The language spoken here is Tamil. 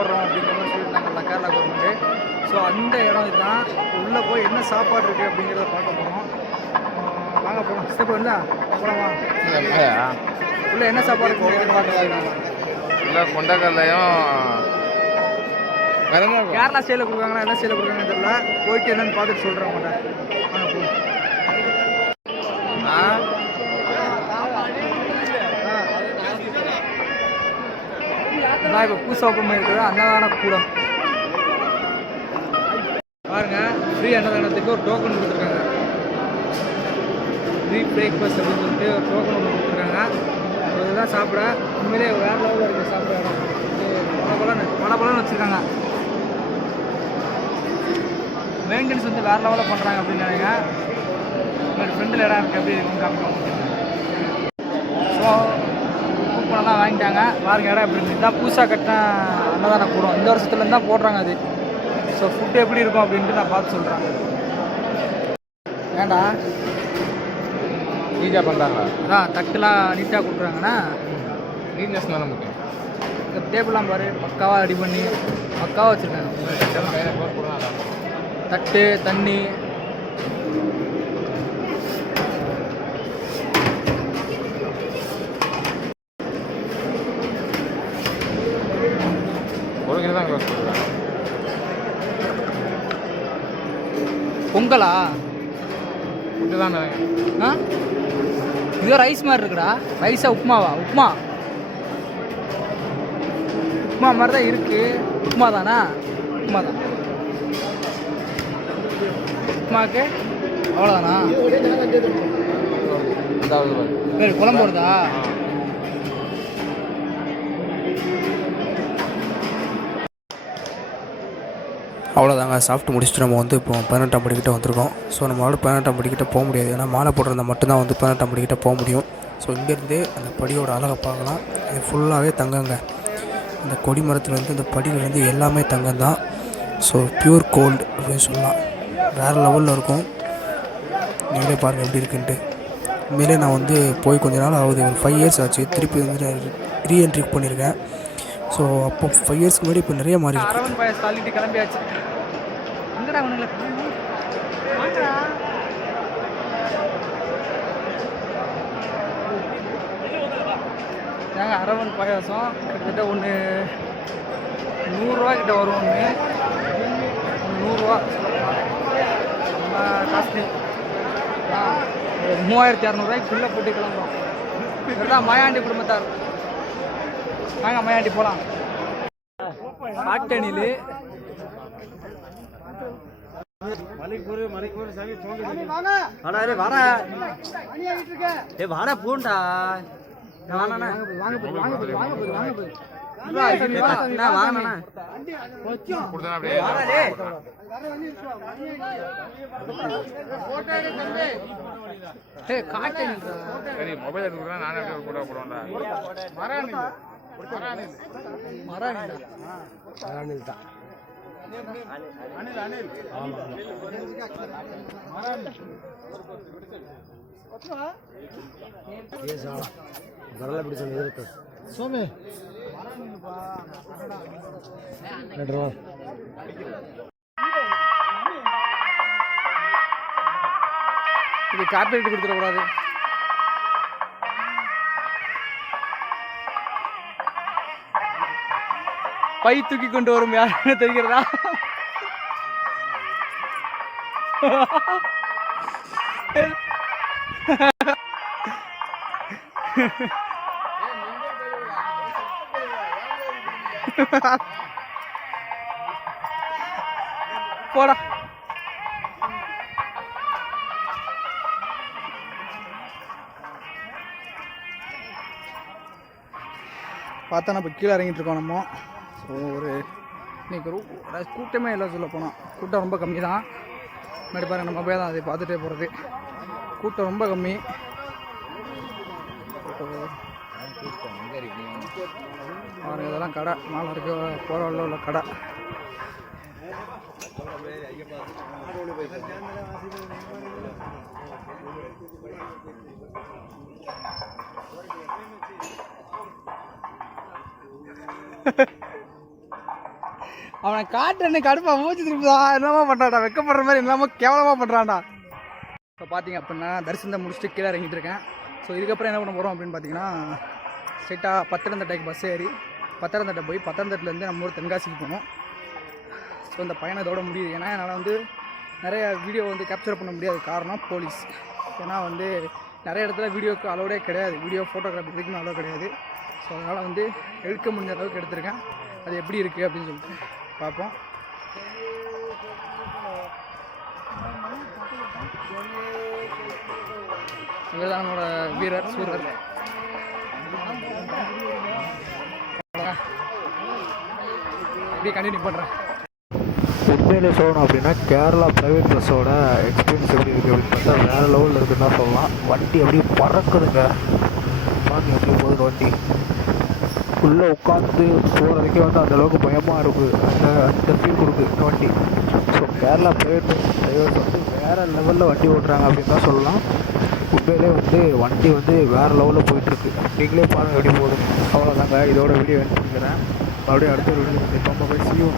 போடுறோம் அப்படிங்கிற மாதிரி சொல்லியிருந்தாங்கல்ல கேரளா கவர்மெண்ட்டு. ஸோ அந்த இடம் இதுதான். உள்ளே போய் என்ன சாப்பாடு இருக்குது அப்படிங்கிறத பார்க்க போகிறோம். வாங்க போகலாம். ஸ்டெப் இல்லை போகலாமா? உள்ளே என்ன சாப்பாடு இருக்குது பார்க்கலாம். இல்லை கொண்டக்கல்லையும் கேரளா ஸ்டைலில் கொடுக்குறாங்களா என்ன ஸ்டைலில் கொடுக்குறாங்கன்னு தெரியல. போயிட்டு என்னன்னு பார்த்துட்டு சொல்கிறேன் மாட்டேன். வாங்க போகலாம். நான் இப்போ புதுசாக ஓப்பன் பண்ணியிருக்கிறது அன்னதான கூடம் பாருங்க. ஃப்ரீ அன்னதானத்துக்கு ஒரு டோக்கன் கொடுத்துருக்காங்க. ஃப்ரீ பிரேக்ஃபாஸ்ட் அப்படின்னு சொல்லிட்டு ஒரு டோக்கன் ஒன்று கொடுத்துருக்காங்க. இதுதான் சாப்பிட உண்மையிலே வேறு லெவலில் இருக்குது. சாப்பிட இடம் பல வச்சுருக்காங்க. மெயின்டெனன்ஸ் வந்து வேறு லெவலில் பண்ணுறாங்க அப்படின்னு நினைங்க. உங்களோட ஃப்ரெண்டில் இடம் இருக்குது எப்படி இருக்கும் காமிக்கணும். ஸோ கூப்பனெல்லாம் வாங்கிட்டாங்க. பாருங்க இடம் எப்படி இருக்குது. இதுதான் புதுசாக கட்டின அன்னதான கூடம். இந்த வருஷத்துலேருந்து தான் போடுறாங்க அது. ஸோ ஃபுட்டு எப்படி இருக்கும் அப்படின்ட்டு நான் பார்த்து சொல்கிறேன். ஏண்டா நீட்டாக பண்ணுறாங்களா? அதான் தட்டுலாம் நீட்டாக கொடுக்குறாங்கண்ணா. நீட்னஸ் தான் நமக்கு. இந்த டேபிள்லாம் பாரு பக்காவாக ரெடி பண்ணி பக்காவாக வச்சுருக்காங்க. தட்டு தண்ணி பொங்கலா இதுதான். ஆ இதோ ரைஸ் மாதிரி இருக்குடா. ரைஸா உப்புமாவா? உப்புமா மாதிரி தான் இருக்குது. உப்புமா தானா? உப்புமா தான். உப்புமாக்கு அவ்வளோதானா? சரி குழம்பு வருதா? அவ்வளோதாங்க. சாப்பிட்டு முடிச்சுட்டு நம்ம வந்து இப்போ 18ஆம் படிக்கிட்ட வந்திருக்கோம். ஸோ நம்மளோட 18ஆம் படிக்கிட்ட போக முடியாது. ஏன்னா மாலை போட்டிருந்தா மட்டும்தான் வந்து 18ஆம் படிக்கிட்ட போக முடியும். ஸோ இங்கேருந்தே அந்த படியோட அழகை பார்க்கலாம். இது ஃபுல்லாகவே தங்கங்க. இந்த கொடி மரத்துலேருந்து இந்த படியிலேருந்து எல்லாமே தங்கம் தான். ஸோ பியூர் கோல்டு அப்படின்னு சொல்லலாம். வேறு லெவலில் இருக்கும். நீங்களே பாருங்கள் எப்படி இருக்குன்ட்டு. உண்மையிலே நான் வந்து போய் கொஞ்ச நாள் ஆகுது. ஒரு 5 இயர்ஸ் ஆச்சு. திருப்பி வந்து ரீஎன்ட்ரி பண்ணியிருக்கேன். ஸோ அப்போ 5 இயர்ஸ்க்கு முன்னாடி இப்போ நிறைய மாறி இருக்கு. அரவன் பாயஸ் தள்ளிட்டு கிளம்பியாச்சு. எங்கடா அவனுங்கள நாங்கள் அரவன் பாயாசம் கிட்டத்தட்ட ஒன்று 100 கிட்ட வரும். ஒன்று 100 காஸ்ட்லி. 3600 போட்டு கிளம்புறோம். இதுதான் மாயாண்டி குடும்பத்தார். வாங்க மாயாண்டி போகலாம். காட்டணியில் வாடா போண்டா. மொபைல் எடுத்துக்கிறேன். நானே கூட போடுவேன்டா. மரானில் தான். சோமே இது காப்பீட்டு கொடுத்துடக்கூடாது. பை தூக்கி கொண்டு வரும் யாருன்னு தெரிகிறதா? போடா. பார்த்தா நம்ம கீழே இறங்கிட்டு இருக்கோம் நம்ம. ஸோ ஒரு இன்றைக்கி கூட்டமே இல்லை. சொல்ல போனால் கூட்டம் ரொம்ப கம்மி தான். முன்னாடி பாருங்கள் நம்ம போய் தான் அதை பார்த்துட்டே போகிறது. கூட்டம் ரொம்ப கம்மி. பாருங்கள் இதெல்லாம் கடை மேலே இருக்க போகிற உள்ள கடை. அவனை காட்டுறேன்னு கடுப்பா மூச்சு திருப்பா என்னமா பண்ணுறான்டா, வெக்கப்படுற மாதிரி என்னமோ கேவலமாக பண்ணுறான்டா. இப்போ பார்த்தீங்க அப்படின்னா தரிசனத்தை முடிச்சுட்டு கீழே இறங்கிட்டு இருக்கேன். ஸோ இதுக்கப்புறம் என்ன பண்ண போகிறோம் அப்படின்னு பார்த்தீங்கன்னா ஸ்ட்ரெயிட்டாக பத்திரந்தட்டைக்கு பஸ் ஏறி பத்திரந்தட்டை போய் பத்திரந்தட்டிலேருந்து நம்ம ஊர் தென்காசிக்கு போகணும். ஸோ இந்த பயணம் இதோட முடியுது. ஏன்னா என்னால் வந்து நிறைய வீடியோ வந்து கேப்சர் பண்ண முடியாத காரணம் போலீஸ். ஏன்னா வந்து நிறைய இடத்துல வீடியோக்கு அலோடே கிடையாது, வீடியோ ஃபோட்டோகிராஃபி வரைக்கும் அலோவ் கிடையாது. ஸோ அதனால் வந்து எடுக்க முடிஞ்ச அளவுக்கு எடுத்திருக்கேன். அது எப்படி இருக்குது அப்படின்னு சொல்லிட்டு பார்ப்போம். இவர் தான் நம்மளோட வீரர் சூரர். இப்படி கண்டினியூ பண்ணுறேன். உண்மையிலே சொல்லணும் அப்படின்னா கேரளா ப்ரைவேட் பஸ்ஸோட எக்ஸ்பீரியன்ஸ் எப்படி இருக்குது அப்படின்னு பார்த்தா வேறு லெவலில் இருக்குதுன்னு தான் சொல்லலாம். வண்டி அப்படியே பறக்குதுங்க. பாருங்க எப்படி போகுது வண்டி. உள்ளே உட்காந்து போகிறதுக்கே வந்து அந்தளவுக்கு பயமாக இருக்குது. அந்த ஃபீல் கொடுக்குது இந்த வண்டி. So Kerala private bus drivers வந்து வேறு லெவலில் வண்டி ஓட்டுறாங்க அப்படின்னு தான் சொல்லலாம். உண்மையிலே வந்து வண்டி வந்து வேறு லெவலில் போயிட்டுருக்கு. நீங்களே பாருங்கள் எப்படி போகுது. அவ்வளோதாங்க, இதோட வீடியோ எடுத்துக்கிறேன். மறுபடியும் அடுத்த வீடியோ ரொம்ப போய் செய்யும்.